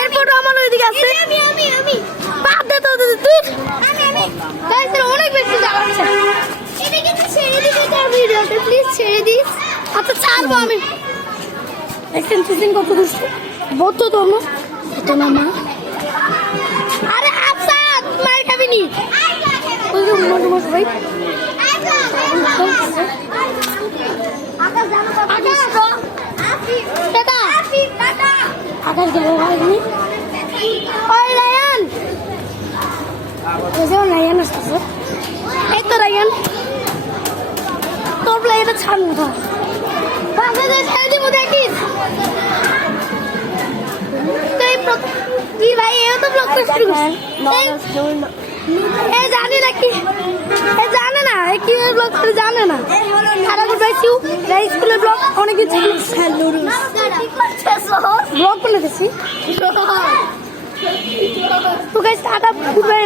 এরপরও আমার ওইদিকে আছে। বাদ দে তো তুই। অনেক বেশি জ্বালাচ্ছে। প্লিজ ছেড়ে দিস। আচ্ছা ছাড়বো আমি। দেখছেন সুদিন কত দুষ্ট বদ্ধ তো এটা না মা। আরে আচ্ছা মার খাবি নি ভাই। আকাশ গেল রায়ান। রায়ান আসতেছে। এই তো রায়ান তোর এটা ছাড় না ছেড়ে দিব দেখিস ভাই এও তো ব্লগ শুরু জানি না কি জানে না কি ব্লগ করে জানে না। স্কুলের ব্লগ অনেক কিছু ব্লগ করে দিচ্ছি তো গাইস টাটা গুড বাই।